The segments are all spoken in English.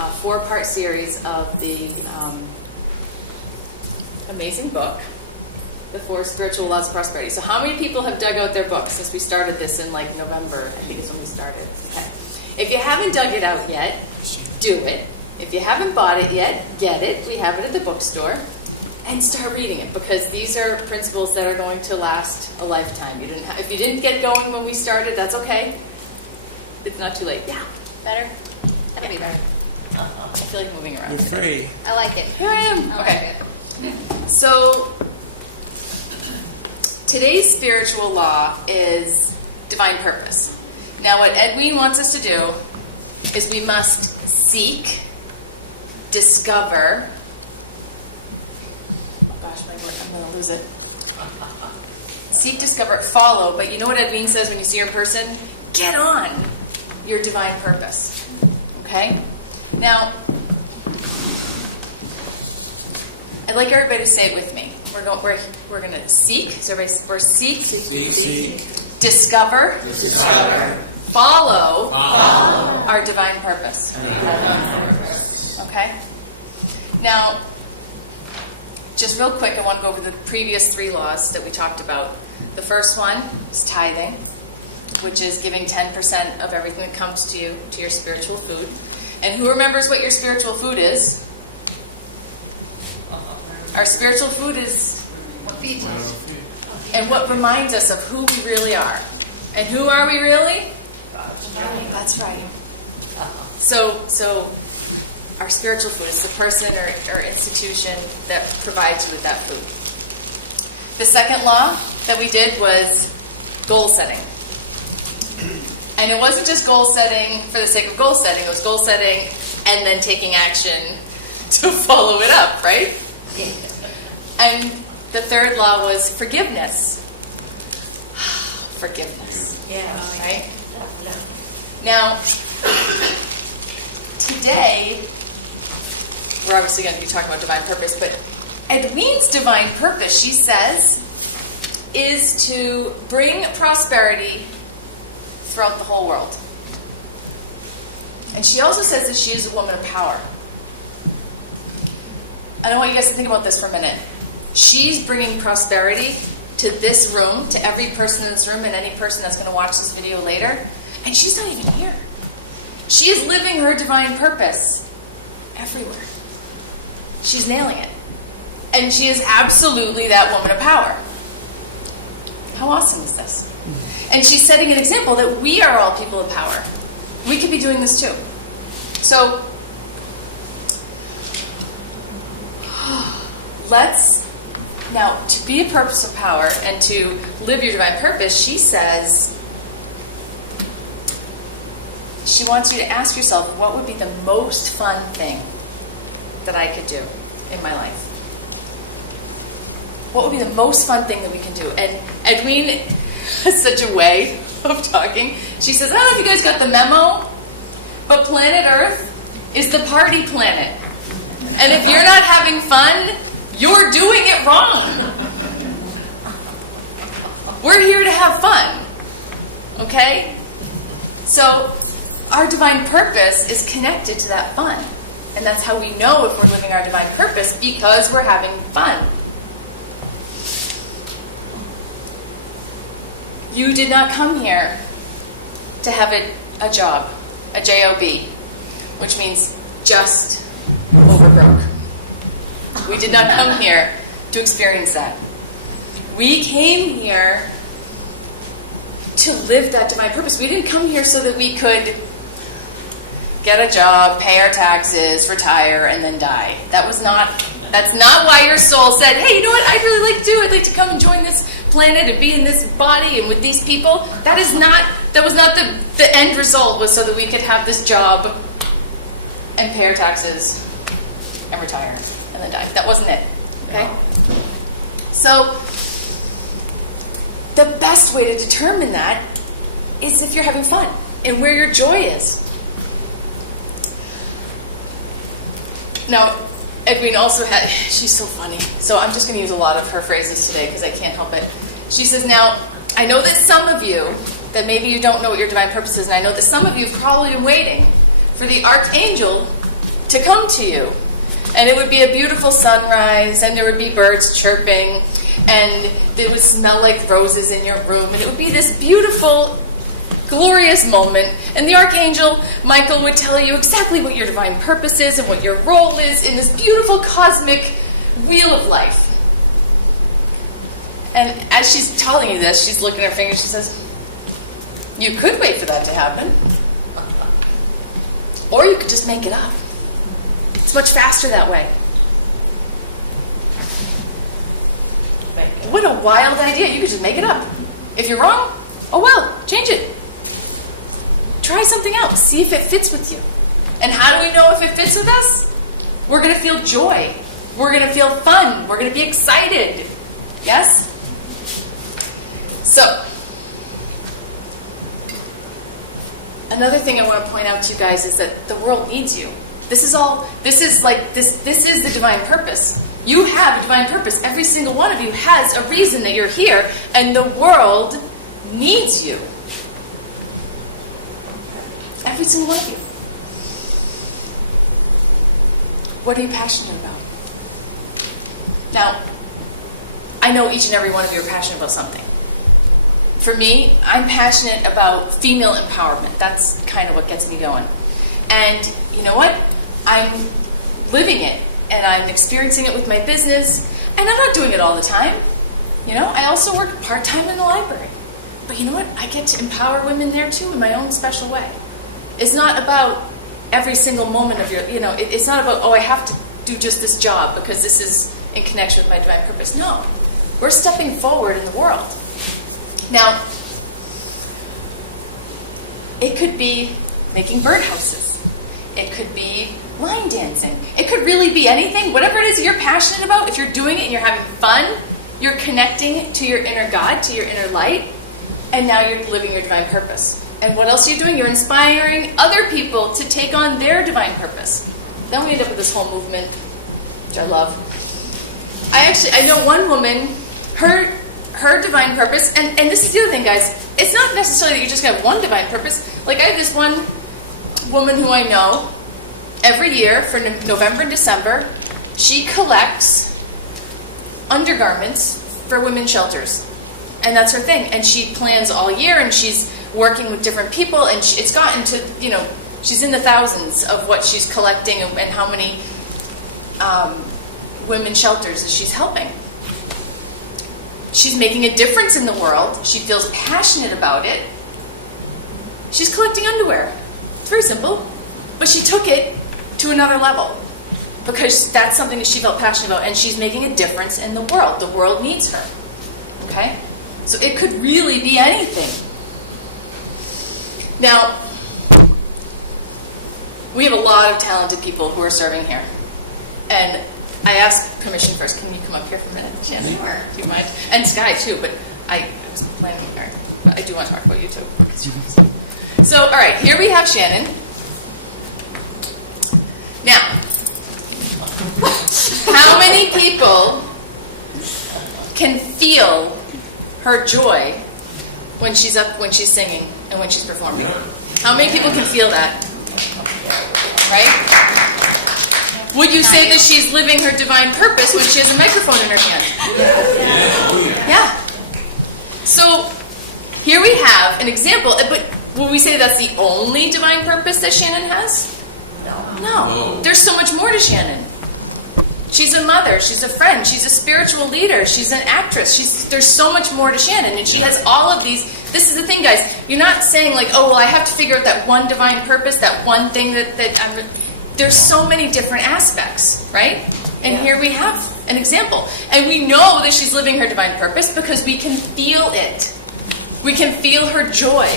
4-part series of the amazing book, The 4 Spiritual Laws of Prosperity. So how many people have dug out their books since we started this in like November? I think is when we started. Okay. If you haven't dug it out yet, do it. If you haven't bought it yet, get it. We have it at the bookstore. And start reading it, because these are principles that are going to last a lifetime. If you didn't get going when we started, that's okay. It's not too late. Yeah. Better? That'll be better. I feel like moving around. You're free. I like it. Here I am. Okay. So, today's spiritual law is divine purpose. Now, what Edwin wants us to do is we must seek, discover. Oh gosh, my word, I'm going to lose it. Seek, discover, follow. But you know what Edwin says when you see her in person? Get on your divine purpose. Okay? Now, I'd like everybody to say it with me. We're going to seek. So everybody, we're seek, discover, follow our divine purpose. Okay. Now, just real quick, I want to go over the previous 3 laws that we talked about. The first one is tithing, which is giving 10% of everything that comes to you to your spiritual food. And who remembers what your spiritual food is? Our spiritual food is What feeds us? and what reminds us of who we really are. And who are we really? That's right. So our spiritual food is the person or institution that provides you with that food. The second law that we did was goal setting. And it wasn't just goal setting for the sake of goal setting. It was goal setting and then taking action to follow it up, right? And the third law was forgiveness. Forgiveness. Yeah. Right? Now, today, we're obviously going to be talking about divine purpose, but Edwin's divine purpose, she says, is to bring prosperity throughout the whole world. And she also says that she is a woman of power. And I want you guys to think about this for a minute. She's bringing prosperity to this room, to every person in this room, and any person that's going to watch this video later. And she's not even here. She is living her divine purpose everywhere. She's nailing it. And she is absolutely that woman of power. How awesome is this? And she's setting an example that we are all people of power. We could be doing this too. So, now, to be a purpose of power and to live your divine purpose, she says, she wants you to ask yourself, what would be the most fun thing that I could do in my life? What would be the most fun thing that we can do? And Edwin has such a way of talking. She says, I don't know if you guys got the memo, but planet Earth is the party planet. And if you're not having fun, you're doing it wrong. We're here to have fun. Okay? So, our divine purpose is connected to that fun. And that's how we know if we're living our divine purpose, because we're having fun. You did not come here to have a job, a job, which means just over broke. We did not come here to experience that. We came here to live that divine purpose. We didn't come here so that we could get a job, pay our taxes, retire, and then die. That's not why your soul said, hey, you know what I'd really like to do? I'd like to come and join this planet and be in this body and with these people. That was not the end result, was so that we could have this job and pay our taxes and retire and then die. That wasn't it. Okay? So, the best way to determine that is if you're having fun and where your joy is. Now, Edwin also she's so funny. So I'm just going to use a lot of her phrases today because I can't help it. She says, now, I know that some of you, that maybe you don't know what your divine purpose is, and I know that some of you have probably been waiting for the archangel to come to you. And it would be a beautiful sunrise, and there would be birds chirping, and it would smell like roses in your room, and it would be this beautiful, glorious moment. And the Archangel Michael would tell you exactly what your divine purpose is and what your role is in this beautiful cosmic wheel of life. And as she's telling you this, she's looking at her fingers, she says, you could wait for that to happen. Or you could just make it up. It's much faster that way. What a wild idea. You could just make it up. If you're wrong, oh well, change it. Try something else. See if it fits with you. And how do we know if it fits with us? We're going to feel joy. We're going to feel fun. We're going to be excited. Yes? So, another thing I want to point out to you guys is that the world needs you. This is the divine purpose. You have a divine purpose. Every single one of you has a reason that you're here, and the world needs you. Every single one of you. What are you passionate about? Now, I know each and every one of you are passionate about something. For me, I'm passionate about female empowerment. That's kind of what gets me going. And you know what? I'm living it, and I'm experiencing it with my business, and I'm not doing it all the time. You know, I also work part-time in the library. But you know what? I get to empower women there too in my own special way. It's not about every single moment of your, it's not about, I have to do just this job because this is in connection with my divine purpose. No. We're stepping forward in the world. Now, it could be making birdhouses. It could be line dancing. It could really be anything. Whatever it is you're passionate about, if you're doing it and you're having fun, you're connecting to your inner God, to your inner light, and now you're living your divine purpose. And what else are you doing? You're inspiring other people to take on their divine purpose. Then we end up with this whole movement, which I love. I know one woman, her divine purpose, and this is the other thing, guys, it's not necessarily that you just have one divine purpose. Like, I have this one woman who I know, every year for November and December, she collects undergarments for women's shelters. And that's her thing. And she plans all year, and she's working with different people, and it's gotten to, she's in the thousands of what she's collecting and how many women's shelters that she's helping. She's making a difference in the world. She feels passionate about it. She's collecting underwear. It's very simple. But she took it to another level because that's something that she felt passionate about, and she's making a difference in the world. The world needs her. Okay? So it could really be anything. Now, we have a lot of talented people who are serving here. And I asked permission first. Can you come up here for a minute, Shannon? Sure. Do you mind? And Sky, too, but I was planning here. But I do want to talk about you, too. So, all right, here we have Shannon. Now, how many people can feel her joy when she's up, when she's singing, and when she's performing? How many people can feel that? Right? Would you say that she's living her divine purpose when she has a microphone in her hand? Yeah. So here we have an example, but will we say that's the only divine purpose that Shannon has? No. There's so much more to Shannon. She's a mother, she's a friend, she's a spiritual leader, she's an actress. There's so much more to Shannon, and she has all of these. This is the thing, guys. You're not saying like, oh, well, I have to figure out that one divine purpose, that one thing that I'm... There's so many different aspects, right? And here we have an example. And we know that she's living her divine purpose because we can feel it. We can feel her joy.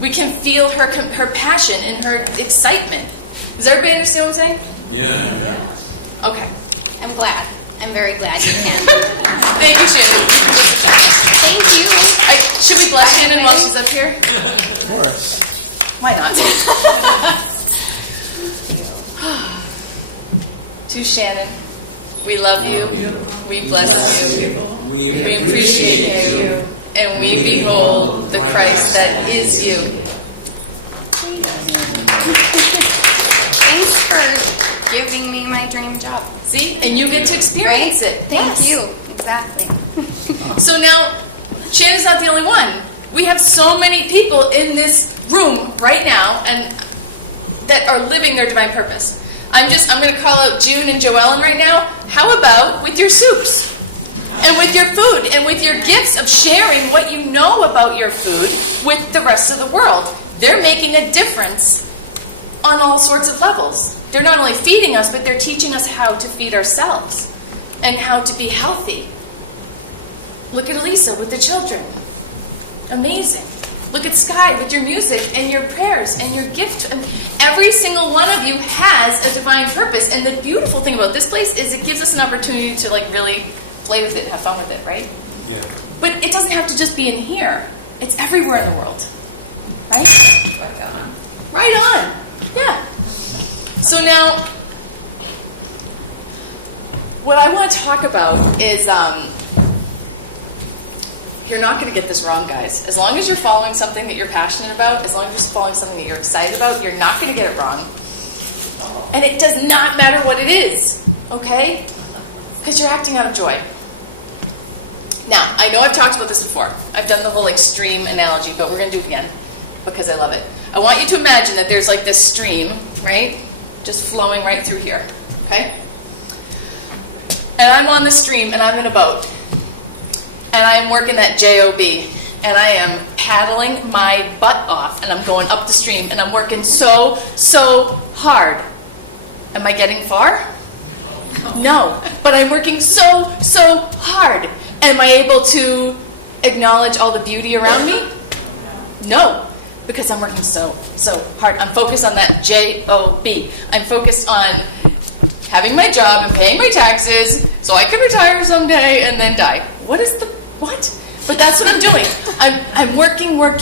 We can feel her passion and her excitement. Does everybody understand what I'm saying? Yeah. Okay. I'm glad. I'm very glad you can. Thank you, Shannon. Thank you. Should we bless Shannon while she's up here? Of course. Why not? To Shannon, we love you. We bless you. We appreciate you. And we behold the Christ that is you. Thanks for giving me my dream job. See? And you get to experience it. Thank Yes. you. Exactly. So now, Shannon's not the only one. We have so many people in this room right now and that are living their divine purpose. I'm going to call out June and Joellen right now. How about with your soups? And with your food and with your gifts of sharing what you know about your food with the rest of the world. They're making a difference on all sorts of levels. They're not only feeding us, but they're teaching us how to feed ourselves and how to be healthy. Look at Elisa with the children. Amazing. Look at Sky with your music and your prayers and your gift. And every single one of you has a divine purpose. And the beautiful thing about this place is it gives us an opportunity to really play with it and have fun with it, right? Yeah. But it doesn't have to just be in here. It's everywhere in the world. Right? Right on. Right on. Yeah. So now, what I want to talk about is, you're not going to get this wrong, guys. As long as you're following something that you're passionate about, as long as you're following something that you're excited about, you're not going to get it wrong. And it does not matter what it is, okay? Because you're acting out of joy. Now, I know I've talked about this before. I've done the whole stream analogy, but we're going to do it again because I love it. I want you to imagine that there's this stream, right? Just flowing right through here, okay? And I'm on the stream and I'm in a boat. And I am working that JOB. And I am paddling my butt off and I'm going up the stream and I'm working so hard. Am I getting far? No, but I'm working so hard. Am I able to acknowledge all the beauty around me? No, because I'm working so hard. I'm focused on that JOB. I'm focused on having my job and paying my taxes so I can retire someday and then die. What? But that's what I'm doing. I'm working. What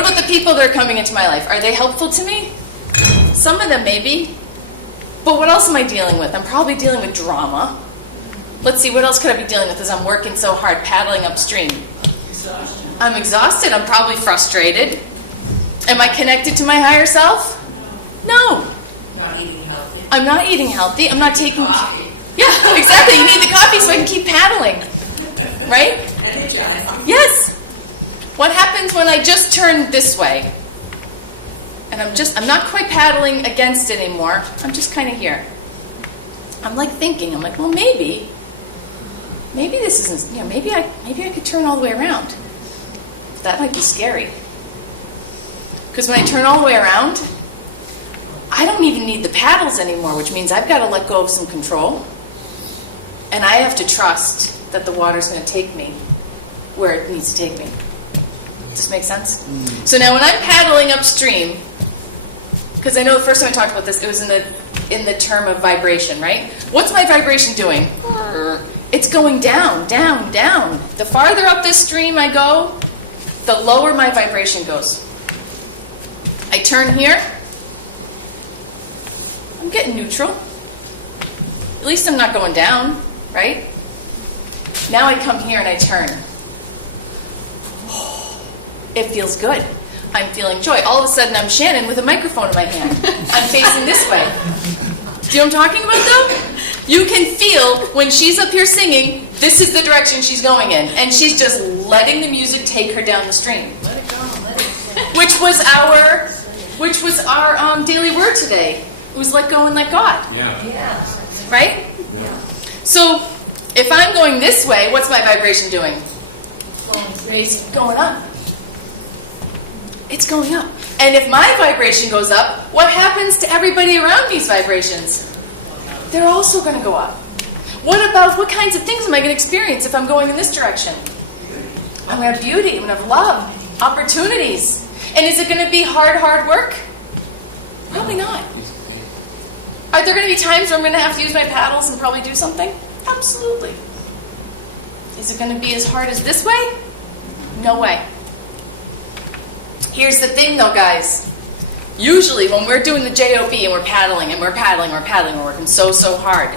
about the people that are coming into my life? Are they helpful to me? Some of them maybe. But what else am I dealing with? I'm probably dealing with drama. Let's see, what else could I be dealing with as I'm working so hard, paddling upstream? Exhaustion. I'm exhausted. I'm probably frustrated. Am I connected to my higher self? No. Not eating healthy. I'm not eating healthy. I'm not taking... Coffee. Yeah, exactly. You need the coffee so I can keep paddling. Right? Energize. Yes. What happens when I just turn this way? And I'm not quite paddling against it anymore. I'm just kind of here. I'm thinking. I'm well, maybe this isn't, maybe I could turn all the way around. That might be scary. Because when I turn all the way around, I don't even need the paddles anymore, which means I've got to let go of some control. And I have to trust that the water's going to take me where it needs to take me. Does this make sense? So now when I'm paddling upstream, because I know the first time I talked about this, it was in the term of vibration, right? What's my vibration doing? It's going down, down, down. The farther up this stream I go, the lower my vibration goes. I turn here. I'm getting neutral. At least I'm not going down, right? Now I come here and I turn. It feels good. I'm feeling joy. All of a sudden I'm Shannon with a microphone in my hand. I'm facing this way. Do you know what I'm talking about though? You can feel when she's up here singing, this is the direction she's going in. And she's just letting the music take her down the stream. Let it go. Let it go. Which was our daily word today. It was let go and let God. Yeah. Yeah. Right? Yeah. So if I'm going this way, what's my vibration doing? Flowing It's going up. It's going up. And if my vibration goes up, what happens to everybody around me's vibrations? They're also going to go up. What kinds of things am I going to experience if I'm going in this direction? I'm going to have beauty. I'm going to have love, opportunities. And is it going to be hard work? Probably not. Are there going to be times where I'm going to have to use my paddles and probably do something? Absolutely. Is it going to be as hard as this way? No way. Here's the thing though, guys. Usually when we're doing the JOB and we're paddling, we're working so hard.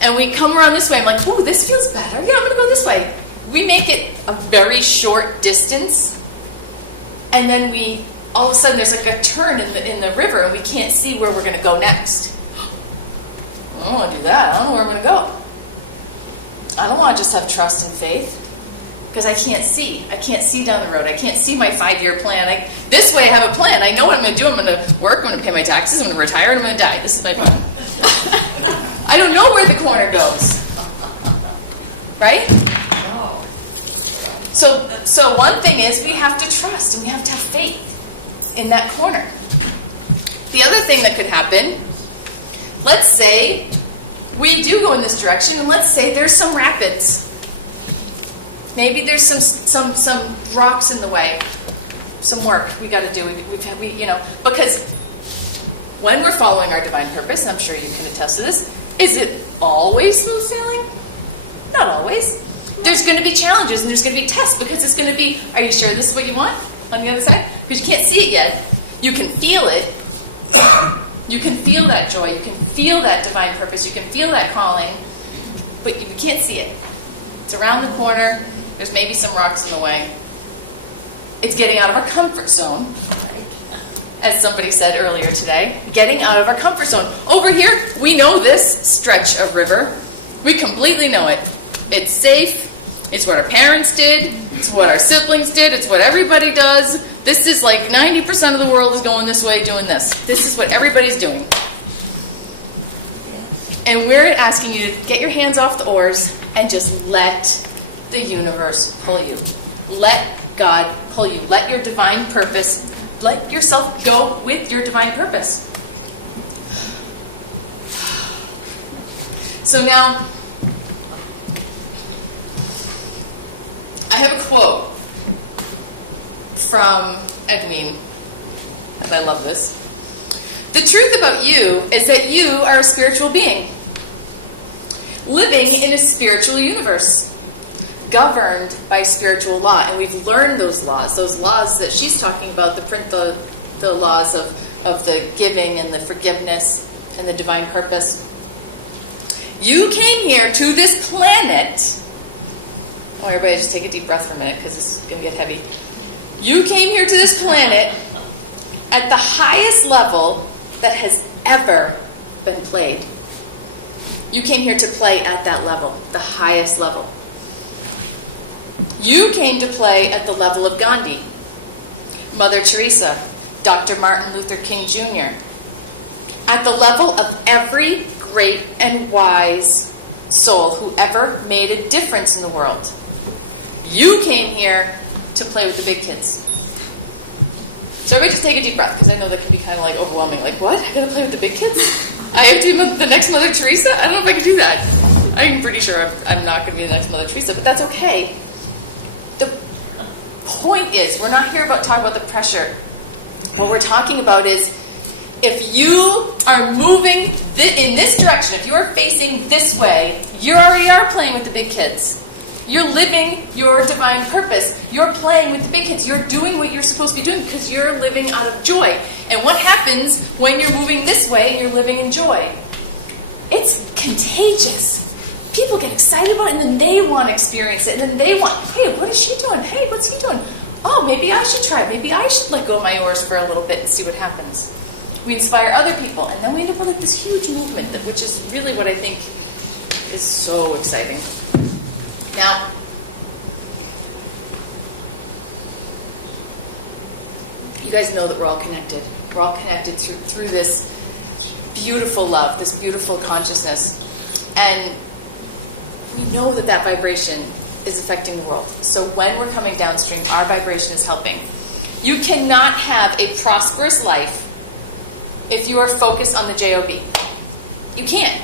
And we come around this way, I'm like, ooh, this feels better. Yeah, I'm going to go this way. We make it a very short distance, and then we all of a sudden there's like a turn in the river and we can't see where we're going to go next. I don't want to do that. I don't know where I'm going to go. I don't want to just have trust and faith because I can't see. I can't see down the road. I can't see my 5-year plan. This way I have a plan. I know what I'm going to do. I'm going to work. I'm going to pay my taxes. I'm going to retire. And I'm going to die. This is my plan. I don't know where the corner goes. Right? So one thing is we have to trust and we have to have faith in that corner. The other thing that could happen, let's say we do go in this direction, and let's say there's some rapids. Maybe there's some rocks in the way. Some work we got to do. Because when we're following our divine purpose, and I'm sure you can attest to this, is it always smooth sailing? Not always. There's going to be challenges and there's going to be tests because it's going to be, are you sure this is what you want on the other side? Because you can't see it yet. You can feel it. You can feel that joy. You can feel that divine purpose. You can feel that calling. But you can't see it. It's around the corner. There's maybe some rocks in the way. It's getting out of our comfort zone. As somebody said earlier today, getting out of our comfort zone. Over here, we know this stretch of river. We completely know it. It's safe. It's what our parents did. It's what our siblings did. It's what everybody does. This is like 90% of the world is going this way doing this. This is what everybody's doing. And we're asking you to get your hands off the oars and just let the universe pull you. Let God pull you. Let your divine purpose, let yourself go with your divine purpose. So now, I have a quote from Edwin, and I love this. The truth about you is that you are a spiritual being, living in a spiritual universe, governed by spiritual law. And we've learned those laws that she's talking about, the laws of the giving and the forgiveness and the divine purpose. You came here to this planet. Oh, everybody just take a deep breath for a minute because this is going to get heavy. You came here to this planet at the highest level that has ever been played. You came here to play at that level, the highest level. You came to play at the level of Gandhi, Mother Teresa, Dr. Martin Luther King Jr., at the level of every great and wise soul who ever made a difference in the world. You came here to play with the big kids. So everybody just take a deep breath, because I know that can be kind of like overwhelming. Like, what? I gotta play with the big kids? I have to be the next Mother Teresa? I don't know if I can do that. I'm pretty sure I'm not going to be the next Mother Teresa, but that's okay. The point is, we're not here about talking about the pressure. What we're talking about is, if you are moving in this direction, if you are facing this way, you already are playing with the big kids. You're living your divine purpose. You're playing with the big kids. You're doing what you're supposed to be doing because you're living out of joy. And what happens when you're moving this way and you're living in joy? It's contagious. People get excited about it and then they want to experience it. And then they want, hey, what is she doing? Hey, what's he doing? Oh, maybe I should try it. Maybe I should let go of my oars for a little bit and see what happens. We inspire other people. And then we end up with like this huge movement, which is really what I think is so exciting. Now, you guys know that we're all connected. We're all connected through this beautiful love, this beautiful consciousness. And we know that that vibration is affecting the world. So when we're coming downstream, our vibration is helping. You cannot have a prosperous life if you are focused on the JOB. You can't.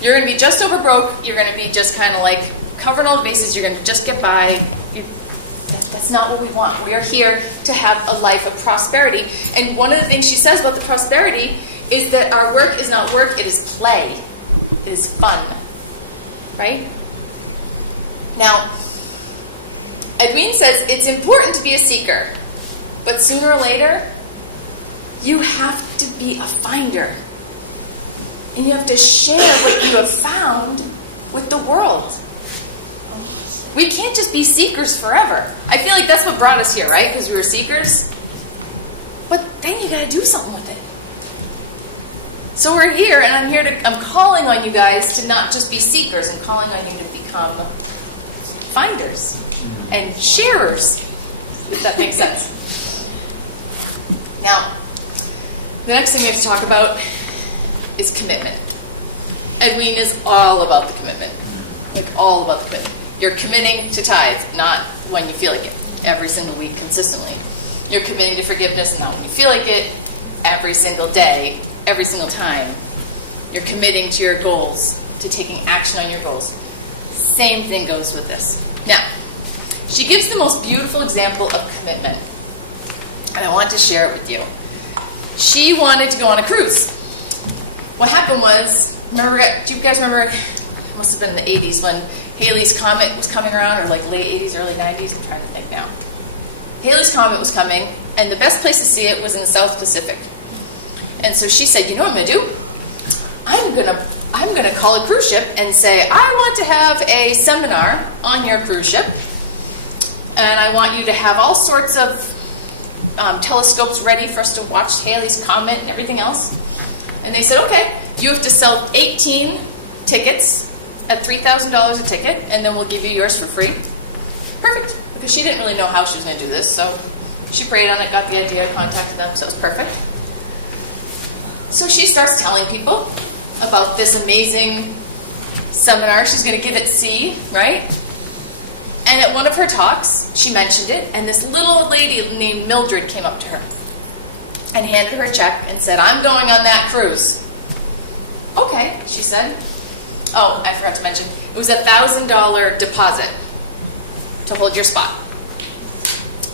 You're going to be just over broke. You're going to be just kind of like covering all the bases. You're going to just get by. That's not what we want. We are here to have a life of prosperity. And one of the things she says about the prosperity is that our work is not work, it is play. It is fun. Right? Now, Edwin says it's important to be a seeker. But sooner or later, you have to be a finder. And you have to share what you have found with the world. We can't just be seekers forever. I feel like that's what brought us here, right? Because we were seekers. then you gotta do something with it. So we're here, and I'm calling on you guys to not just be seekers. I'm calling on you to become finders and sharers, if that makes sense. Now, the next thing we have to talk about is commitment. Edwene is all about the commitment. Like, all about the commitment. You're committing to tithe, not when you feel like it, every single week consistently. You're committing to forgiveness, not when you feel like it, every single day, every single time. You're committing to your goals, to taking action on your goals. Same thing goes with this. Now, she gives the most beautiful example of commitment, and I want to share it with you. She wanted to go on a cruise. What happened was, do you guys remember, it must have been in the 80s when Halley's Comet was coming around, or like late 80s, early 90s, I'm trying to think now. Halley's Comet was coming, and the best place to see it was in the South Pacific. And so she said, you know what I'm going to do? I'm gonna call a cruise ship and say, I want to have a seminar on your cruise ship, and I want you to have all sorts of telescopes ready for us to watch Halley's Comet and everything else. And they said, okay, you have to sell 18 tickets at $3,000 a ticket, and then we'll give you yours for free. Perfect, because she didn't really know how she was going to do this, so she prayed on it, got the idea, contacted them, so it was perfect. So she starts telling people about this amazing seminar she's going to give at sea, right? And at one of her talks, she mentioned it, and this little lady named Mildred came up to her and handed her a check and said, I'm going on that cruise. Okay, she said. Oh, I forgot to mention, it was a $1,000 deposit to hold your spot.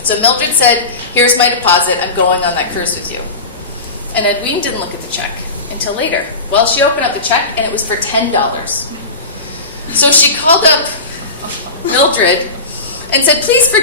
So Mildred said, here's my deposit, I'm going on that cruise with you. And Edwene didn't look at the check until later. Well, she opened up the check, and it was for $10. So she called up Mildred and said, please forgive